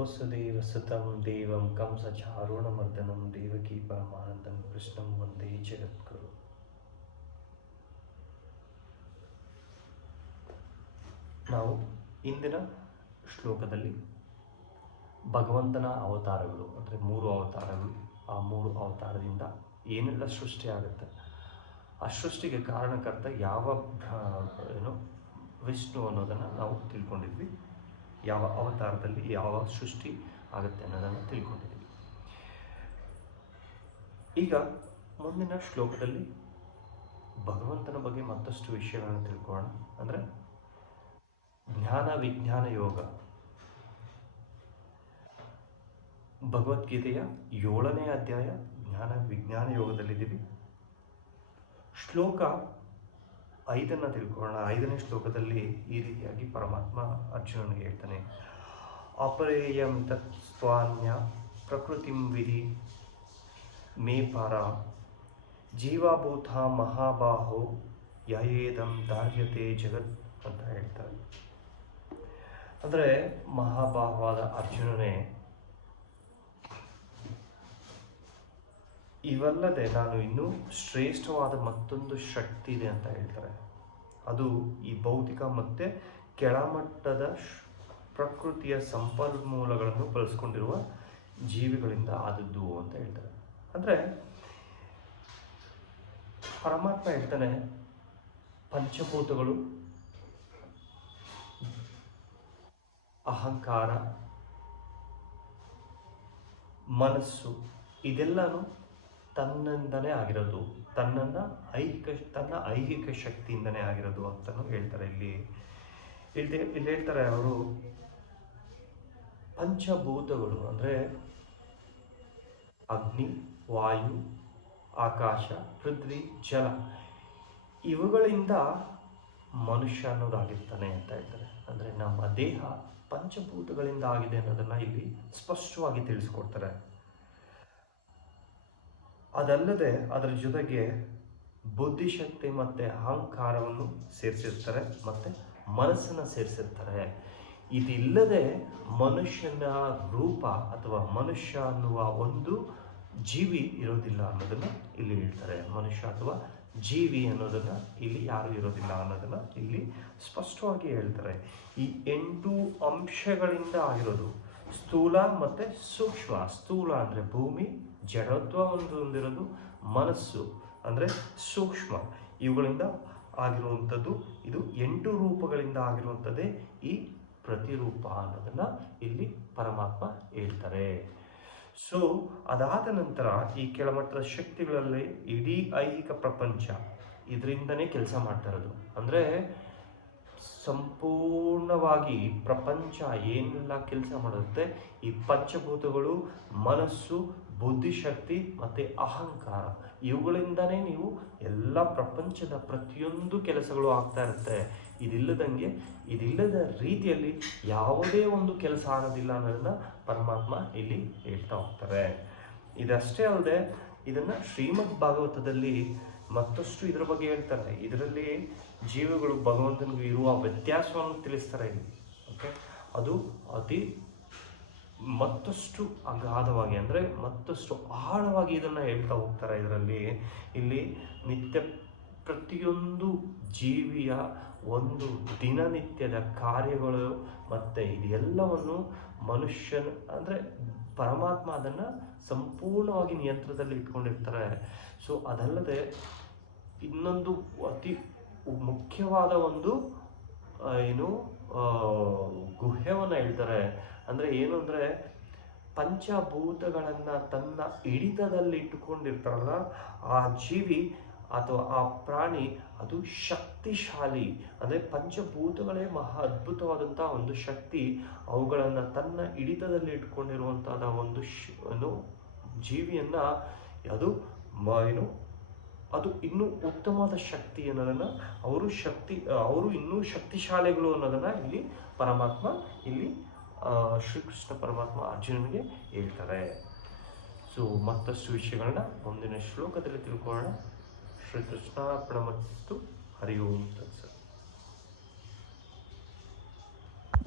ವಸುದೇವಸುತಂ ದೇವಂ ಕಂಸಚಾರುಣಮರ್ದನಂ ದೇವಕೀ ಪರಮಾನಂದಂ ಕೃಷ್ಣಂ ವಂದೇ ಜಗದ್ಗುರು. ನಾವು ಇಂದಿನ ಶ್ಲೋಕದಲ್ಲಿ ಭಗವಂತನ ಅವತಾರಗಳು ಅಂದರೆ 3 ಅವತಾರಗಳು, ಆ 3 ಅವತಾರದಿಂದ ಏನೆಲ್ಲ ಸೃಷ್ಟಿಯಾಗುತ್ತೆ, ಆ ಸೃಷ್ಟಿಗೆ ಕಾರಣಕರ್ತ ಯಾವ ವಿಷ್ಣು ಅನ್ನೋದನ್ನು ನಾವು ತಿಳ್ಕೊಂಡಿದ್ವಿ. ಯಾವ ಅವತಾರದಲ್ಲಿ ಯಾವ ಸೃಷ್ಟಿ ಆಗುತ್ತೆ ಅನ್ನೋದನ್ನು ತಿಳ್ಕೊಂಡಿದ್ವಿ. ಈಗ ಮುಂದಿನ ಶ್ಲೋಕದಲ್ಲಿ ಭಗವಂತನ ಬಗ್ಗೆ ಮತ್ತಷ್ಟು ವಿಷಯಗಳನ್ನು ತಿಳ್ಕೊಳ್ಳೋಣ. ಅಂದರೆ ಜ್ಞಾನ ವಿಜ್ಞಾನ ಯೋಗ, ಭಗವದ್ಗೀತೆಯ 7ನೇ ಅಧ್ಯಾಯ ಜ್ಞಾನ ವಿಜ್ಞಾನ ಯೋಗದಲ್ಲಿದ್ದೀವಿ. ಶ್ಲೋಕ 5 ತಿಳ್ಕೊಳ್ಳೋಣ. 5ನೇ ಶ್ಲೋಕದಲ್ಲಿ ಈ ರೀತಿಯಾಗಿ ಪರಮಾತ್ಮ ಅರ್ಜುನನಿಗೆ ಹೇಳ್ತಾನೆ, ಅಪರೇಯಂ ತತ್ಸ್ವಾನ್ಯ ಪ್ರಕೃತಿಂ ವಿಧಿ ಮೇ ಪಾರ ಜೀವಾಭೂತ ಮಹಾಬಾಹೋ ಯಯೇದಂ ಧಾರ್ಯತೆ ಜಗತ್ ಅಂತ ಹೇಳ್ತಾರೆ. ಅಂದರೆ ಮಹಾಬಾಹವಾದ ಅರ್ಜುನನೇ, ಇವಲ್ಲದೆ ನಾನು ಇನ್ನೂ ಶ್ರೇಷ್ಠವಾದ ಮತ್ತೊಂದು ಶಕ್ತಿ ಇದೆ ಅಂತ ಹೇಳ್ತಾರೆ. ಅದು ಈ ಭೌತಿಕ ಮತ್ತು ಕೆಳಮಟ್ಟದ ಪ್ರಕೃತಿಯ ಸಂಪನ್ಮೂಲಗಳನ್ನು ಬಳಸ್ಕೊಂಡಿರುವ ಜೀವಿಗಳಿಂದ ಆದದ್ದು ಅಂತ ಹೇಳ್ತಾರೆ. ಅಂದರೆ ಪರಮಾತ್ಮ ಹೇಳ್ತಾನೆ, ಪಂಚಭೂತಗಳು, ಅಹಂಕಾರ, ಮನಸ್ಸು ಇದೆಲ್ಲನೂ ತನ್ನಿಂದನೇ ಆಗಿರೋದು, ತನ್ನ ಐಹಿಕ ಶಕ್ತಿಯಿಂದನೇ ಆಗಿರೋದು ಅಂತಲೂ ಹೇಳ್ತಾರೆ. ಇಲ್ಲಿ ಹೇಳ್ತಾರೆ ಅವರು, ಪಂಚಭೂತಗಳು ಅಂದರೆ ಅಗ್ನಿ, ವಾಯು, ಆಕಾಶ, ಪೃಥ್ವಿ, ಜಲ, ಇವುಗಳಿಂದ ಮನುಷ್ಯ ಅನ್ನೋದಾಗಿರ್ತಾನೆ ಅಂತ ಹೇಳ್ತಾರೆ. ಅಂದರೆ ನಮ್ಮ ದೇಹ ಪಂಚಭೂತಗಳಿಂದ ಆಗಿದೆ ಅನ್ನೋದನ್ನು ಇಲ್ಲಿ ಸ್ಪಷ್ಟವಾಗಿ ತಿಳಿಸ್ಕೊಡ್ತಾರೆ. ಅದಲ್ಲದೆ ಅದರ ಜೊತೆಗೆ ಬುದ್ಧಿಶಕ್ತಿ ಮತ್ತು ಅಹಂಕಾರವನ್ನು ಸೇರಿಸಿರ್ತಾರೆ ಮತ್ತು ಮನಸ್ಸನ್ನು ಸೇರಿಸಿರ್ತಾರೆ. ಇದಿಲ್ಲದೆ ಮನುಷ್ಯನ ರೂಪ ಅಥವಾ ಮನುಷ್ಯ ಅನ್ನುವ ಒಂದು ಜೀವಿ ಇರೋದಿಲ್ಲ ಅನ್ನೋದನ್ನು ಇಲ್ಲಿ ಹೇಳ್ತಾರೆ. ಮನುಷ್ಯ ಅಥವಾ ಜೀವಿ ಅನ್ನೋದನ್ನು ಇಲ್ಲಿ ಯಾರು ಇರೋದಿಲ್ಲ ಅನ್ನೋದನ್ನು ಇಲ್ಲಿ ಸ್ಪಷ್ಟವಾಗಿ ಹೇಳ್ತಾರೆ. ಈ 8 ಅಂಶಗಳಿಂದ ಆಗಿರೋದು ಸ್ಥೂಲ ಮತ್ತು ಸೂಕ್ಷ್ಮ. ಸ್ಥೂಲ ಅಂದರೆ ಭೂಮಿ, ಜಡತ್ವವನ್ನು ಹೊಂದಿರೋದು, ಮನಸ್ಸು ಅಂದರೆ ಸೂಕ್ಷ್ಮ, ಇವುಗಳಿಂದ ಆಗಿರುವಂಥದ್ದು. ಇದು 8 ರೂಪಗಳಿಂದ ಆಗಿರುವಂಥದ್ದೇ ಈ ಪ್ರತಿರೂಪ ಅನ್ನೋದನ್ನು ಇಲ್ಲಿ ಪರಮಾತ್ಮ ಹೇಳ್ತಾರೆ. ಸೊ ಅದಾದ ನಂತರ ಈ ಕೆಳಮಟ್ಟದ ಶಕ್ತಿಗಳಲ್ಲಿ ಇಡೀ ಐಹಿಕ ಪ್ರಪಂಚ ಇದರಿಂದನೇ ಕೆಲಸ ಮಾಡ್ತಾ ಇರೋದು. ಅಂದರೆ ಸಂಪೂರ್ಣವಾಗಿ ಪ್ರಪಂಚ ಏನೆಲ್ಲ ಕೆಲಸ ಮಾಡುತ್ತೆ, ಈ ಪಂಚಭೂತಗಳು, ಮನಸ್ಸು, ಬುದ್ಧಿಶಕ್ತಿ ಮತ್ತು ಅಹಂಕಾರ, ಇವುಗಳಿಂದನೇ ನೀವು ಎಲ್ಲ ಪ್ರಪಂಚದ ಪ್ರತಿಯೊಂದು ಕೆಲಸಗಳು ಆಗ್ತಾ ಇರುತ್ತೆ. ಇದಿಲ್ಲದ ರೀತಿಯಲ್ಲಿ ಯಾವುದೇ ಒಂದು ಕೆಲಸ ಆಗೋದಿಲ್ಲ ಅನ್ನೋದನ್ನು ಪರಮಾತ್ಮ ಇಲ್ಲಿ ಹೇಳ್ತಾ ಹೋಗ್ತಾರೆ. ಇದಷ್ಟೇ ಅಲ್ಲದೆ ಇದನ್ನು ಶ್ರೀಮದ್ ಭಾಗವತದಲ್ಲಿ ಮತ್ತಷ್ಟು ಇದರ ಬಗ್ಗೆ ಹೇಳ್ತಾರೆ. ಇದರಲ್ಲಿ ಜೀವಿಗಳು ಭಗವಂತನಿಗೂ ಇರುವ ವ್ಯತ್ಯಾಸವನ್ನು ತಿಳಿಸ್ತಾರೆ ಇಲ್ಲಿ. ಓಕೆ, ಅದು ಮತ್ತಷ್ಟು ಅಗಾಧವಾಗಿ ಅಂದರೆ ಮತ್ತಷ್ಟು ಆಳವಾಗಿ ಇದನ್ನು ಹೇಳ್ತಾ ಹೋಗ್ತಾರೆ. ಇಲ್ಲಿ ನಿತ್ಯ ಪ್ರತಿಯೊಂದು ಜೀವಿಯ ಒಂದು ದಿನನಿತ್ಯದ ಕಾರ್ಯಗಳು ಮತ್ತು ಇದೆಲ್ಲವನ್ನು ಮನುಷ್ಯನ ಅಂದರೆ ಪರಮಾತ್ಮ ಅದನ್ನು ಸಂಪೂರ್ಣವಾಗಿ ನಿಯಂತ್ರಣದಲ್ಲಿ ಇಟ್ಕೊಂಡಿರ್ತಾರೆ. ಸೊ ಅದಲ್ಲದೆ ಇನ್ನೊಂದು ಅತಿ ಮುಖ್ಯವಾದ ಒಂದು ಗುಹ್ಯವನ್ನು ಹೇಳ್ತಾರೆ. ಅಂದರೆ ಏನು ಅಂದರೆ ಪಂಚಭೂತಗಳನ್ನು ತನ್ನ ಹಿಡಿತದಲ್ಲಿ ಇಟ್ಟುಕೊಂಡಿರ್ತಾರಲ್ಲ ಆ ಜೀವಿ ಅಥವಾ ಆ ಪ್ರಾಣಿ, ಅದು ಶಕ್ತಿಶಾಲಿ. ಅಂದರೆ ಪಂಚಭೂತಗಳೇ ಮಹಾ ಅದ್ಭುತವಾದಂಥ ಒಂದು ಶಕ್ತಿ. ಅವುಗಳನ್ನು ತನ್ನ ಹಿಡಿತದಲ್ಲಿ ಇಟ್ಕೊಂಡಿರುವಂಥದ್ದು ಒಂದು ಜೀವಿಯನ್ನು ಅದು ಇನ್ನೂ ಉತ್ತಮವಾದ ಶಕ್ತಿ ಅನ್ನೋದನ್ನು ಅವರು ಇನ್ನೂ ಶಕ್ತಿಶಾಲಿಗಳು ಅನ್ನೋದನ್ನು ಇಲ್ಲಿ ಪರಮಾತ್ಮ ಶ್ರೀಕೃಷ್ಣ ಪರಮಾತ್ಮ ಅರ್ಜುನನಿಗೆ ಹೇಳ್ತಾರೆ. ಸೊ ಮತ್ತಷ್ಟು ವಿಷಯಗಳನ್ನ ಮುಂದಿನ ಶ್ಲೋಕದಲ್ಲಿ ತಿಳ್ಕೊಳ್ಳೋಣ. ಶ್ರೀಕೃಷ್ಣ ಪ್ರಣಮಸ್ತು. ಹರಿ ಓಂ ತತ್ಸತ್.